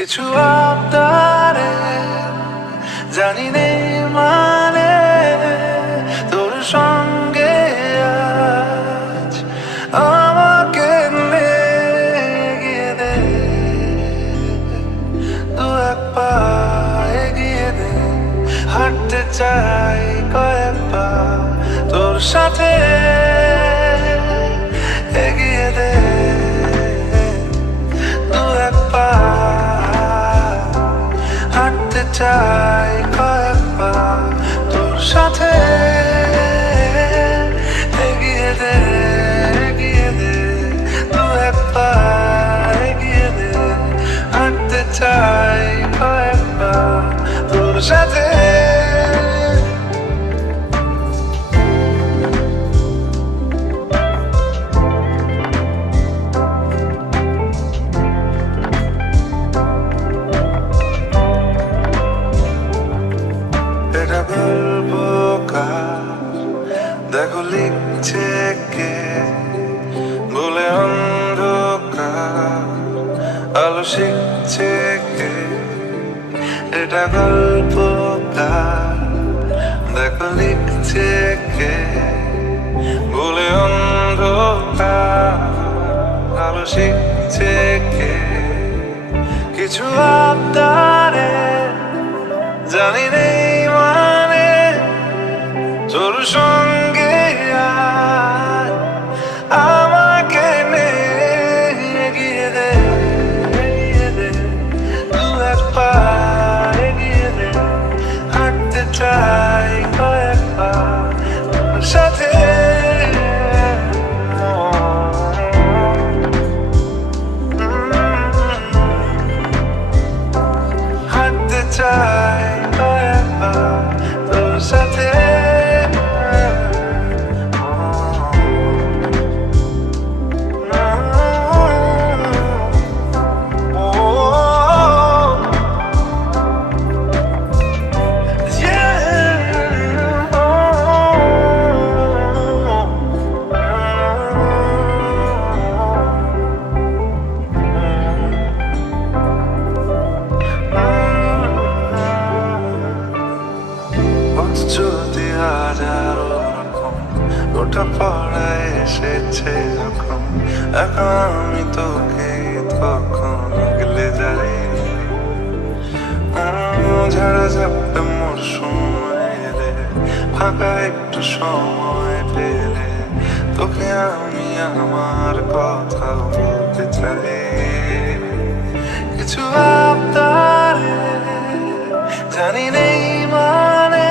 কিছু আবদারে জানি নেই মানে তোর সঙ্গে আজ আমাকে এগিয়ে দে, দু এক পা এগিয়ে দে। হাঁটতে চাই কয়েক পা তোর সাথে, এগিয়ে দে দু এক পা। হাঁটতে চাই কয়েক পা তোর সাথে, এগিয়ে দে দু এক পা এগিয়ে দে। হাঁটতে চাই কয়েক পা তোর সাথে। দেখো লিখছে কে বলে অন্ধকার, আলো শিখছে কে, এটা গল্পকার। দেখো লিখছে কে বলে অন্ধকার, আলো শিখছে কে। কিছু আবদারে জানি নেই মানে তোর সঙ্গে আজ আমাকে এগিয়ে দে দু এক পা এগিয়ে দে। হাঁটতে চাই কয়েক পা তোর সাথে, হাঁটতে চাই কয়েক পা তোর সাথে। যদি হাজারো রকম ওটা পড়ায় এসেছে যখন, এখন আমি তোকে তখন গেলে যাই। ঝাড়া ঝাপটা মরশুম এলে, ফাঁকা একটু সময় পেলে তোকে আমি আমার কথা বলতে চাই। কিছু আবদারে জানি নেই মানে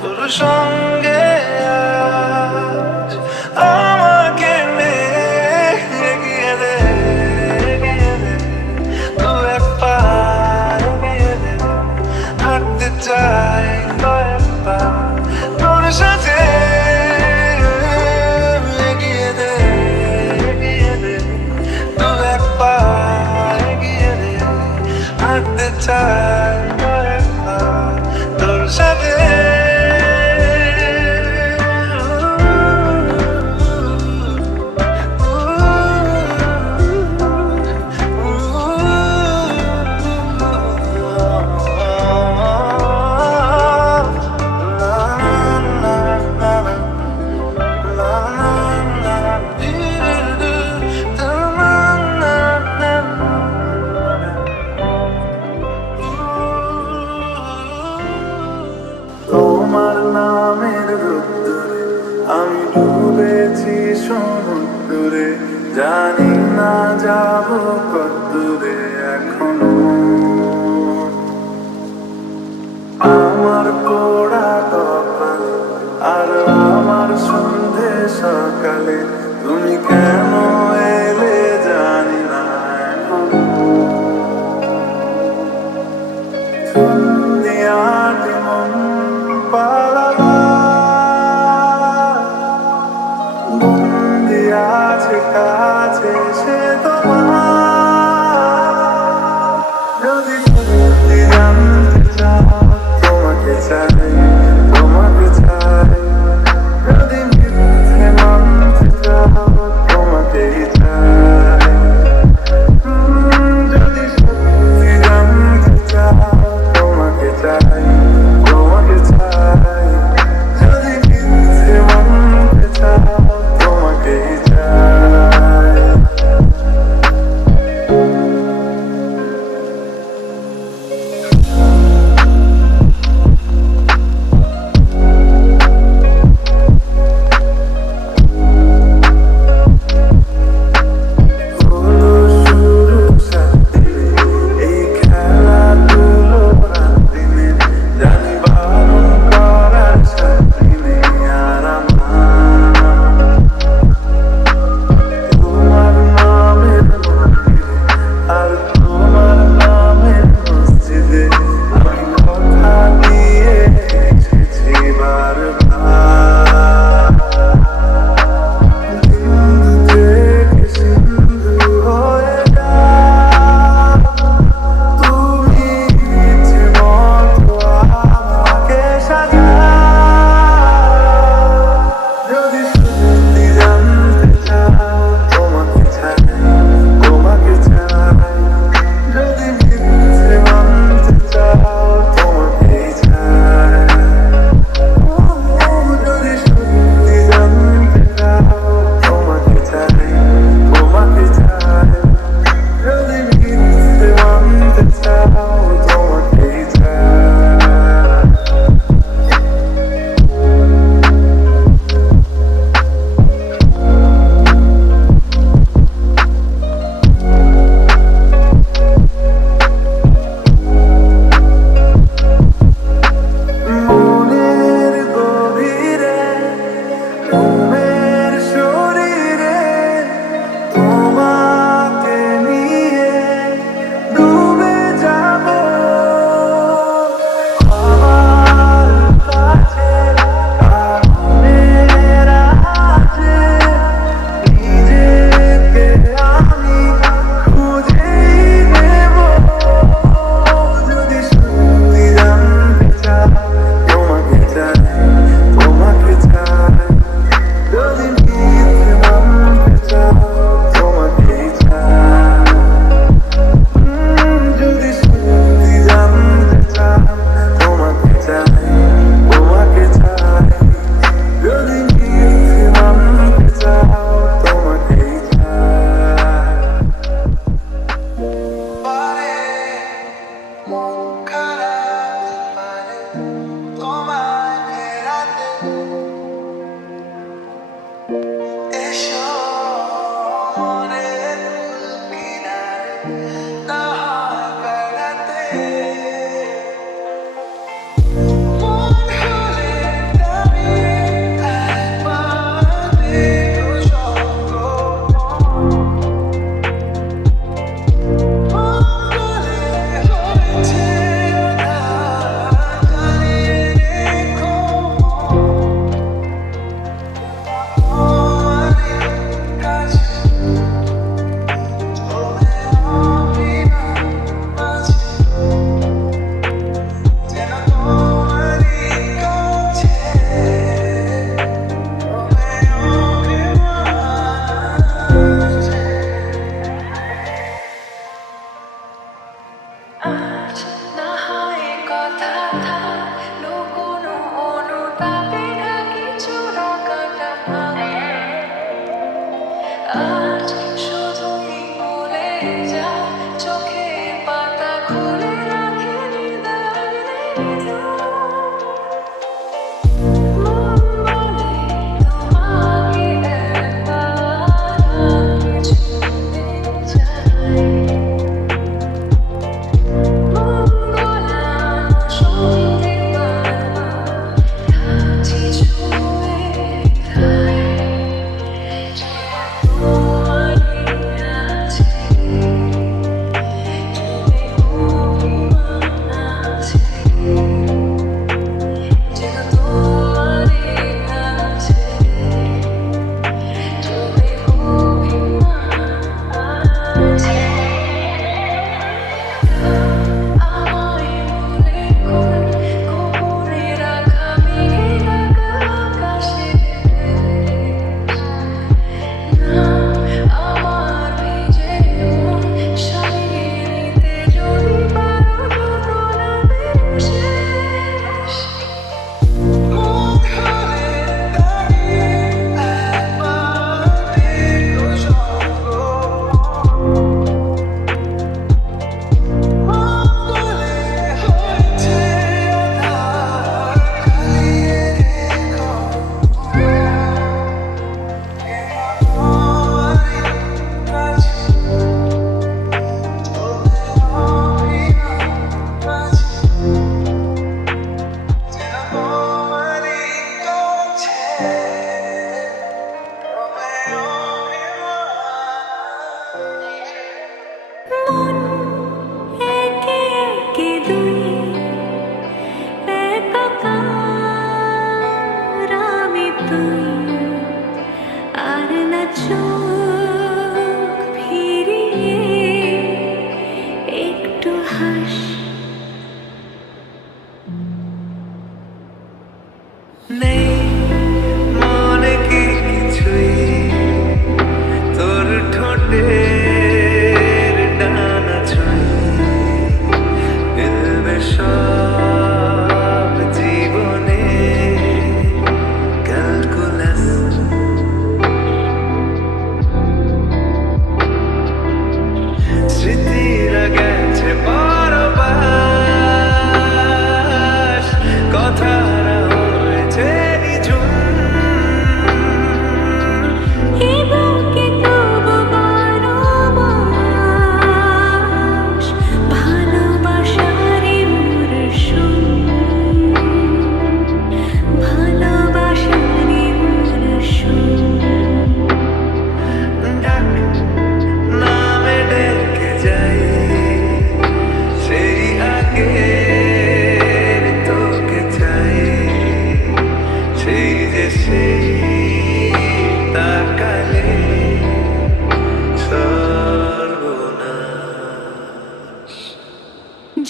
তোর সঙ্গে আজ আমাকে এগিয়ে দে দু এক পা এগিয়ে দে। হাঁটতে চাই কয়েক পা তোর সাথে, এগিয়ে দে দু এক পা এগিয়ে দে। হাঁটতে চাই কয়েক পা তোর সাথে। তোমার নামের রোদ্দুরে আমি ডুবেছি সমুদ্রে, জানি না যাব কতদূরে এখনো। আমার পোড়া কপালে আর আমার সন্ধে সকালে তুমি কেন এলে জানি না এখনো। দিয়াটি মন বন্দি আছে কাছে সে তোমার। যদি তুমি জানতে চাও তোমাকে চাই, তোমাকে চাই। যদি মিথ্যে মানতে চাও তোমাকে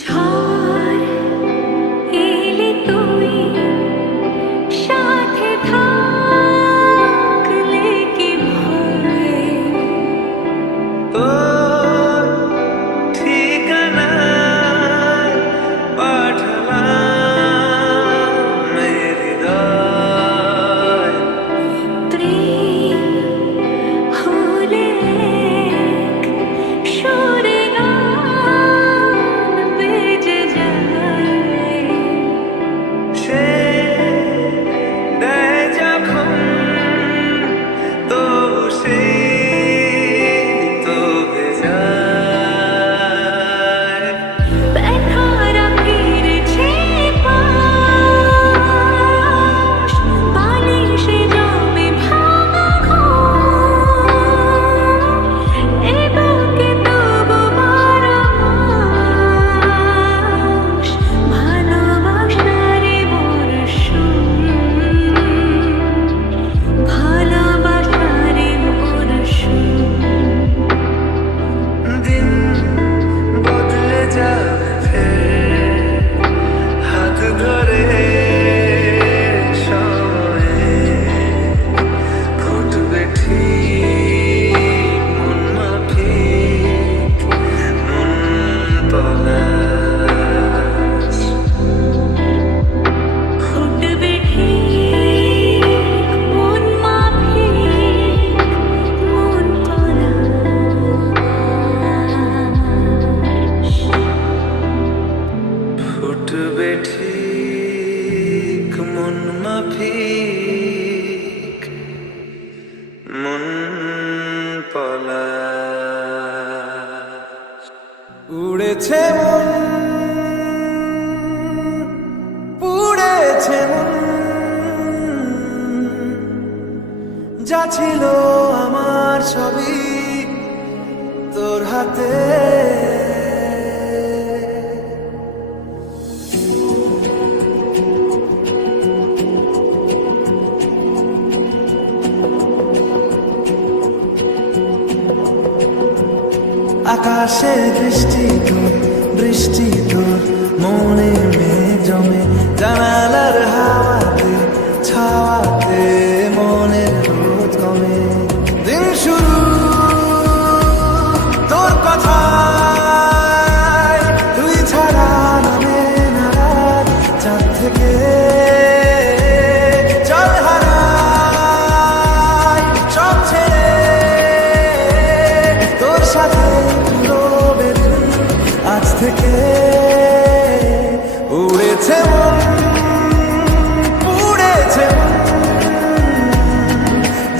ঝড় এলে তুই সাথে থাকলে কি ভয় তোর ঠিকানায় পাঠালাম এই হৃদয়। প্রেম হলে এক সুরে গান বেজে যায় সে দেয় যখন তো সে তো যায়। ব্যথারা ফিরেছে পাশ বালিশে জমে ভাঙা ঘর এ বুকে তবু বারমাস ভালোবাসারে বর্ষণ ভালোবাসারে বর্ষণ দিন বদলে যাবে ফের হাত ধরে সময়ে ফুটবে ঠিক মন মাফিক মন পলাশ। ফুটবে ঠিক মন মাফিক মন পলাশ ফুটবে ঠিক মন মাফিক মন পলাশ। উড়েছে মন পুড়েছে মন যা ছিল আমার সবই তোর হাতে। আকাশে বৃষ্টি তোর মনে মেঘ জমে জানালার হাওয়াতে ছাওয়াতে মনের রোদ কমে। দিন শুরু তোর কথায় তুই ছাড়া নামে না রাত চাঁদ থেকে চল হারাই সব ছেড়ে তোর সাথে পুরোবে দিন আজ থেকে। উড়েছে মন পুড়েছে মন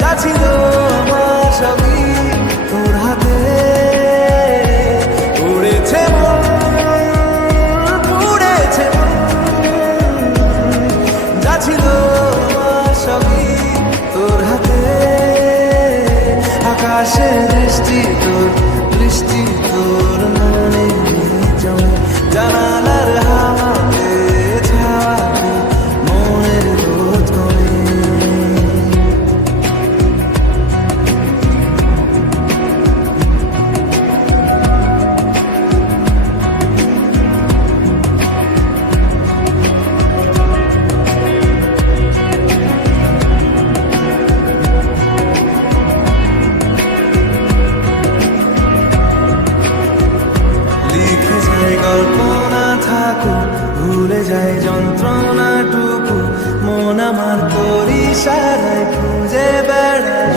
যা ছিল আমার সবই তোর হাতে। উড়েছে মন পুড়েছে মন যা ছিল আমার সবই তোর হাতে। আকাশে বৃষ্টি তোর মনে জমে জানালার হাওয়াতে ছাওয়াতে মনের রোদ কমে। লিখে যায় কল্পনা থাকুক ভুলে যায় যন্ত্রণাটুকু মন আমার তোর ইশারায় খুঁজে বেড়ায়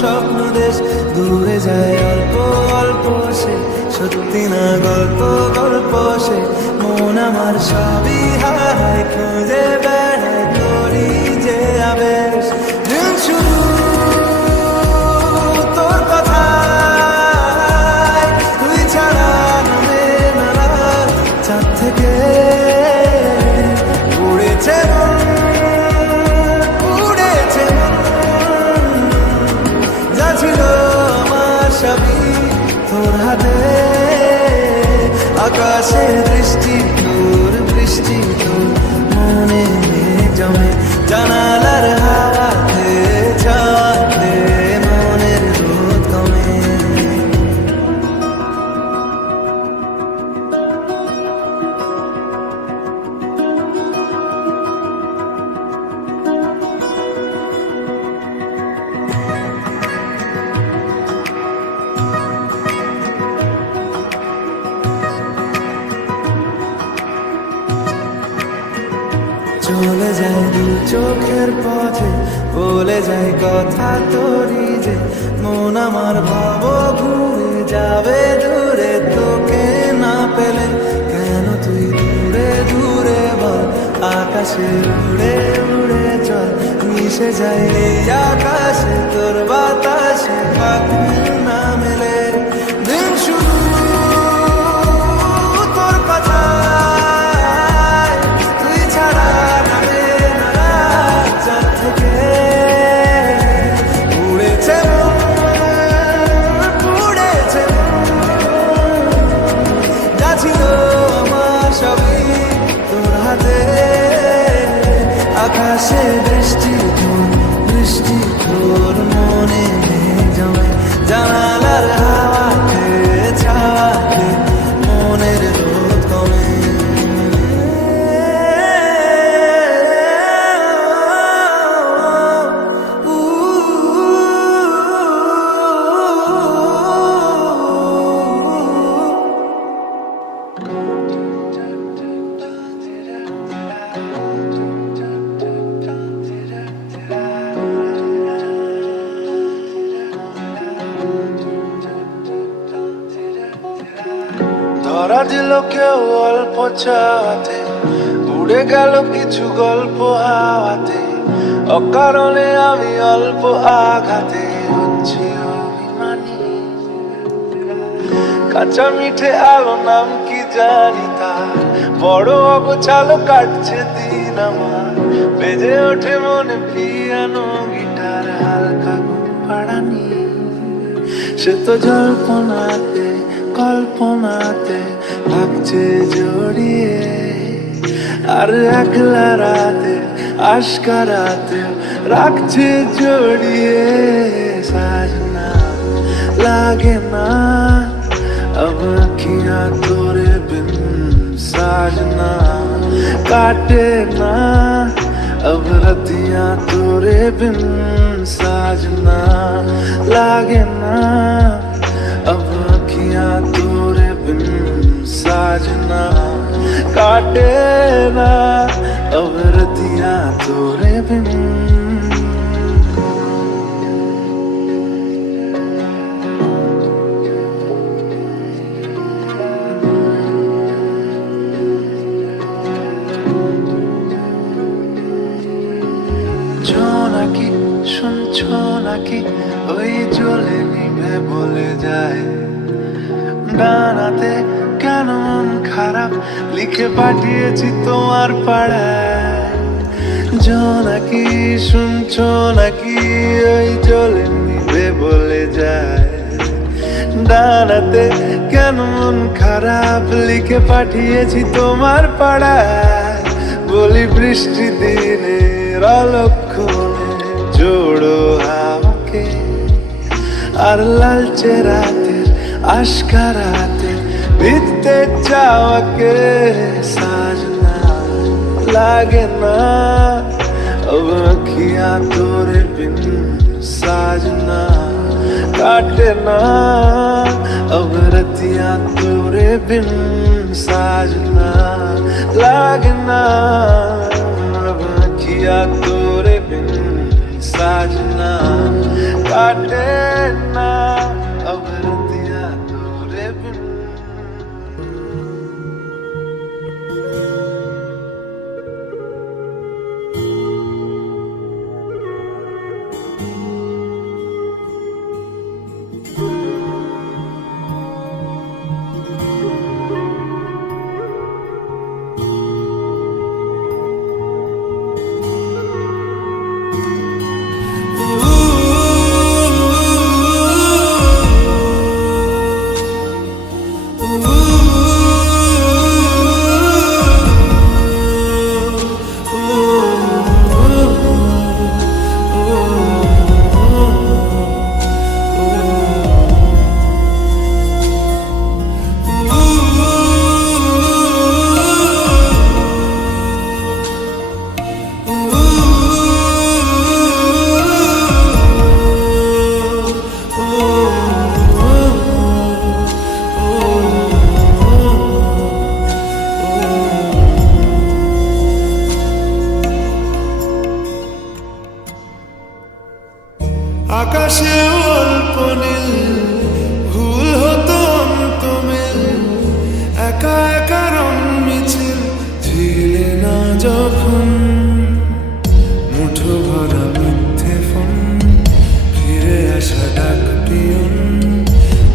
স্বপ্ন দেশ দূরে যায় অল্প অল্প সে সত্যি না গল্প সে মন আমার সবই হারায় খুঁজে বেড়ায় তোরই যে আবেশ। দিন শুরু তোর কথায় তুই ছাড়া নামে না রাত চাঁদ থেকে। উড়েছে মন পুড়েছে মন যা ছিল আমার সবই তোর হাতে। আকাশে বৃষ্টি তোর মনে মেঘ জমে জানালার হাওয়াতে ছাওয়াতে মনের রোদ কমে। চলে যায় দু চোখের পথে, বলে যায় কথা তোরই যে মন আমার ভাব ঘুরে যাবে দূরে তোকে না পেলে। কেন তুই দূরে দূরে বল, আকাশে উড়ে উড়ে চল, মিশে যায় এই আকাশে তোর বাতাসে পাখি না মেলে। দিন শুধু তোর কথায়, তুই ছাড়া নামে না রাত, চাঁদ থেকে উড়েছে উড়েছে যা ছিল আমার সবই তোর হাতে। আকাশে বৃষ্টি বৃষ্টি তোর মনে নেই জমে, জানালার হাওয়াতে ছাওয়াতে মনের রোদ কমে। ধরা দিল কেউ অল্প চাওয়াতে, উড়ে গেল কিছু গল্প হাওয়াতে, অকারণে আমি অল্প আঘাতে হচ্ছি অভিমানী। কাঁচা মিঠে আলো নাম কি জানি তার, বড় অগোছালো কাটছে দিন আমার, বেজে ওঠে মনে পিয়ানো গিটার হালকা ঘুম পাড়ানি। সে তো জল্পনাতে কল্পনাতে থাকছে জড়িয়ে, আর একলা রাতে আশকারাতে রাখছে জড়িয়ে। সাজনা লাগে না अब अखियां तोरे बिन, साजना काटे ना अब रतियां तोरे बिन, साजना लागे ना अब अखियां तोरे बिन, साजना काटे ना अब रतियां तोरे बिन। নাকি শুনছো নাকি ওই জ্বলে নিভে বলে যায়, ডানাতে কেন মন খারাপ লিখে পাঠিয়েছি তোমার পাড়ায়। জোনাকি শুনছো নাকি ওই জ্বলে নিভে বলে যায়, ডানাতে কেন মন খারাপ লিখে পাঠিয়েছি তোমার পাড়ায়। বলি বৃষ্টি দিনের অলক্ষণে জোড়ো হাওয়াকে, আর লালচে রাতের আশকারাতে ভিজতে চাওয়াকে। সাজনা লাগে না अब अखियां तोरे बिन, साजना काटे ना अब रतियां तोरे बिन, साजना लागे ना अब अखियां तोरे बिन, साजना काटे ना अब रतियां तोरे बिन। একা একা রং মিছিল ঝিলে না যখন মুঠো ভরা মিথ্যে ফোন ফিরে আসা ডাক পিয়ন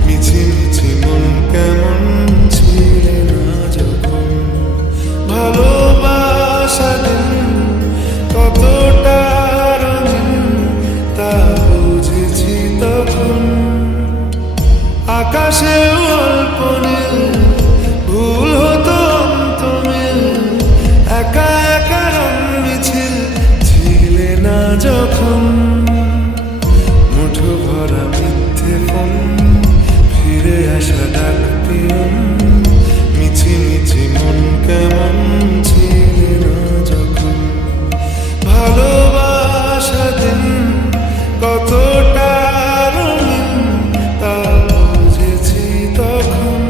মিছি মিছি মন কেমন ছিলে না যখন ভালোবাসা দিন কতটা রঙিন তা বুঝেছি তখন আকাশে অল্প নীল ভুল হতো অন্তমিল একা একা রং মিছিল ছিলে না যখন মুঠো ভরা মিথ্যে ফোন ফিরে আসা ডাক পিয়ন মিছি মিছি মন কেমন ছিলে না যখন ভালোবাসা দিন কতটা রঙিন তা বুঝেছি তখন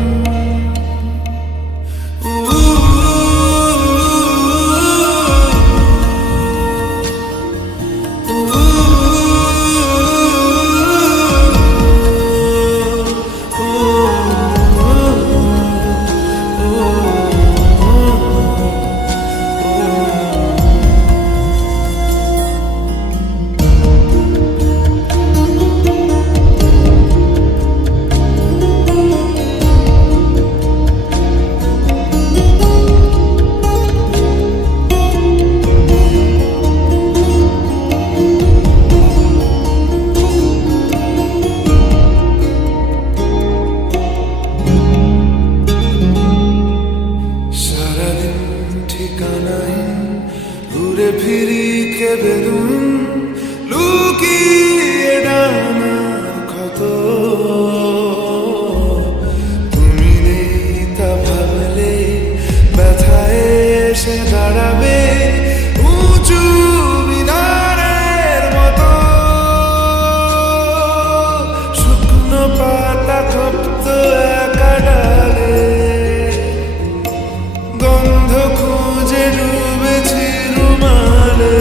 সারাদিন ঠিকানাহীন ঘুরে ফিরি কেবেদুন লুকিয়ে ডানার ক্ষত তুমি নেই তা ভাবলে ব্যথায় এসে দাঁড়াবে উঁচু মিনারের মতো শুকনো পাতা খপ্ত একা ডালে গন্ধ খুঁজে ডুবেছি রুমালে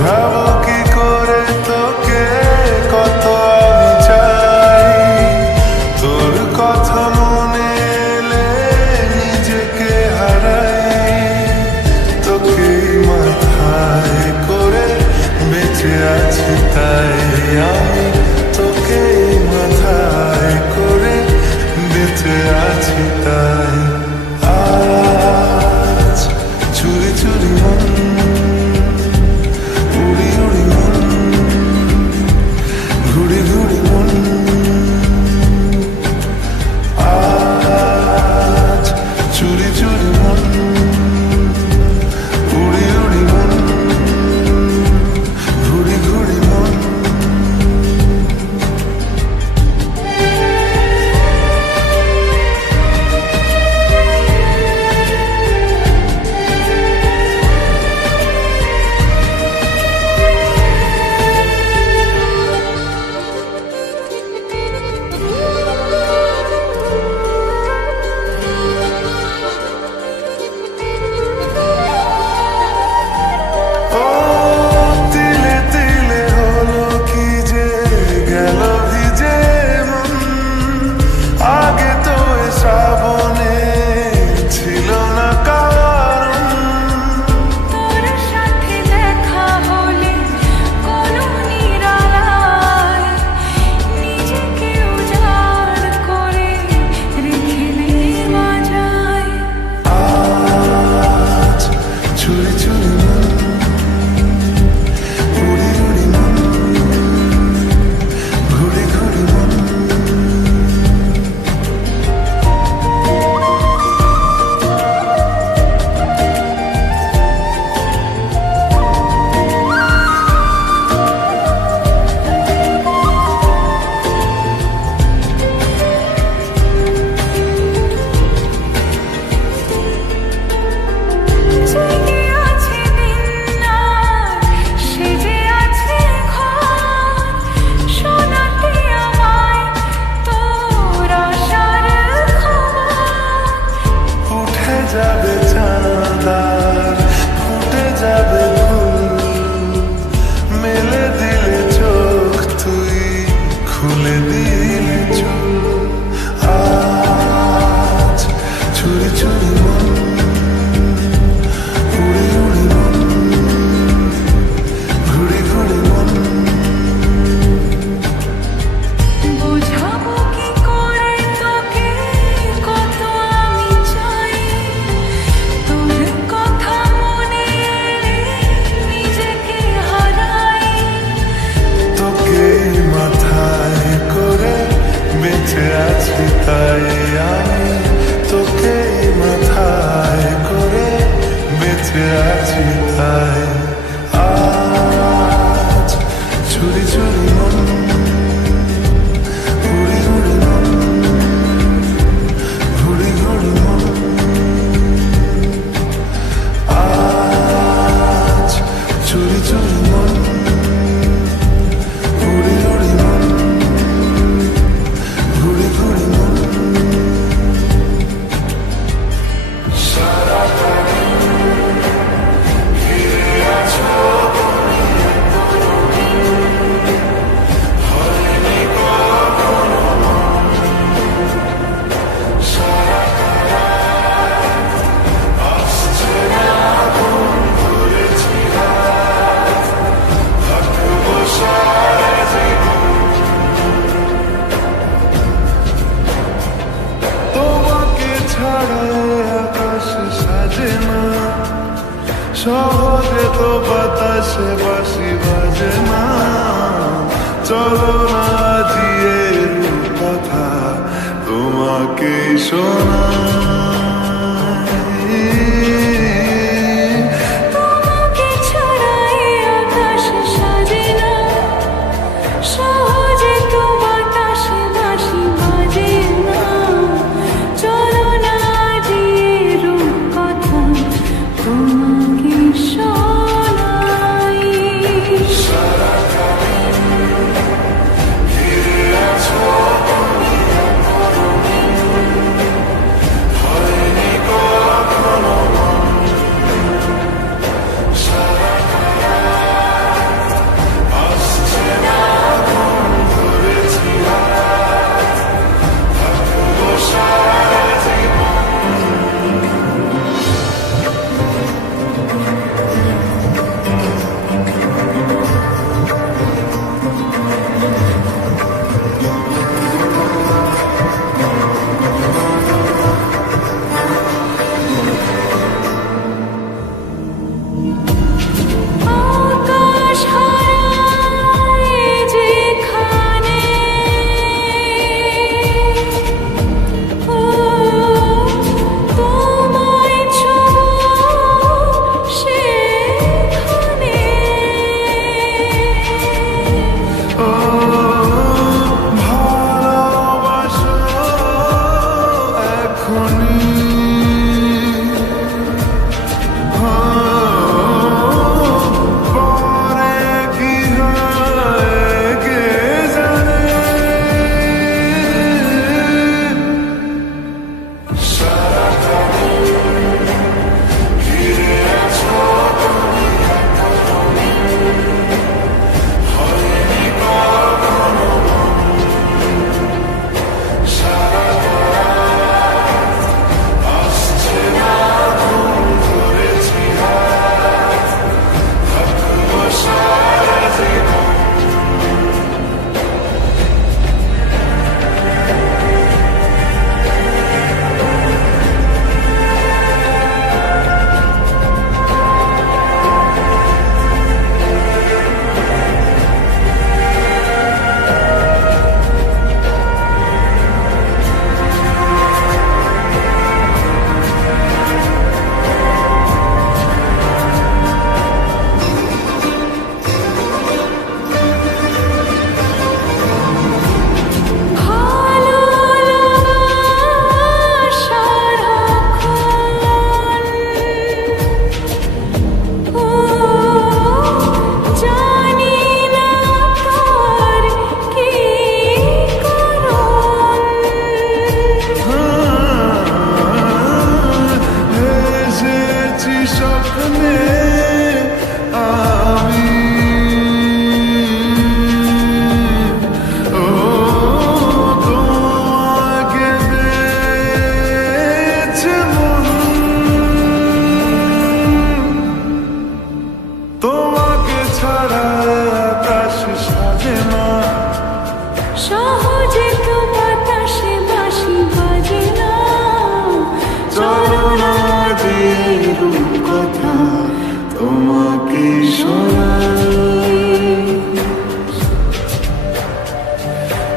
বোঝাবো কি করে তোকে কত আমি চাই, তোর কথা মনে এলে নিজেকে হারাই, তোকে মাথায় করে বেঁচে আছি তাই আমি, তোকে মাথায় করে বেঁচে আছি তাই। আজ চুরি চুরি মন, উড়ি উড়ি মন, ঘুড়ি ঘুড়ি মন, আজ চুরি চুরি মন, উড়ি উড়ি মন, ঘুড়ি ঘুড়ি মন। ও তিলে তিলে হলো কি যে গেল ভিজে মন, আগে তো এ শ্রাবণে ছিল না কারণ। তোর সাথে দেখা হলে কোনো নিরালায় নিজেকে উজাড় করে রেখে দেওয়া যায়। আজ চুরি চুরি মন, উড়ি উড়ি মন, ঘুড়ি ঘুড়ি মন। জেগে আছে দিন রাত, সেজে আছে ঘর, শোনাতে আমায় তোর আশার খবর। উঠে যাবে চাঁদ আর ফুটে যাবে ফুল, মেলে দিলে চোখ তুই খুলে দিলে চুল। আজ চুরি চুরি মন, উড়ি উড়ি মন, ঘুড়ি ঘুড়ি মন। বোঝাবো কি করে তোকে কত আমি চাই, তোর কথা মনে এলে নিজেকে হারাই। তোকে মাথায় করে বেঁচে আছি তাই আমি, তোকে মাথায় করে বেঁচে আছি তাই। আজ চুরি চুরি মন, উড়ি উড়ি মন, ঘুড়ি ঘুড়ি মন। আজ চুরি চুরি মন, উড়ি উড়ি মন, ঘুড়ি ঘুড়ি মন। তোমাকে ছাড়া আকাশ সাজে না, সহজে তো বাতাসে বাঁশি বাজে না। চলো না দিয়ে কথা তোমাকে শোনাই। তোমাকে ছাড়া এই আকাশ সাজে না, সহজে তো বাতাসে বাঁশি বাজে না। চলো না দিয়ে রূপকথা তোমাকে শোনাই। ফিরে আছো তুমি ছাড়া আকাশ সাজে না, সহজে তো বাতাসে বাঁশি বাজে না। চলো না দিয়ে কথা তোমাকে শোনাই,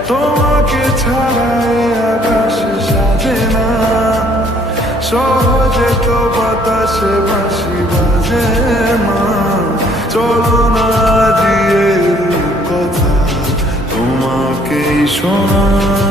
তোমাকে ছাড়া আকাশ সাজে না, সহজে তো বাতাসে বাঁশি বাজে না। চলো না দিয়ে কথা তোমাকেই শোনাই।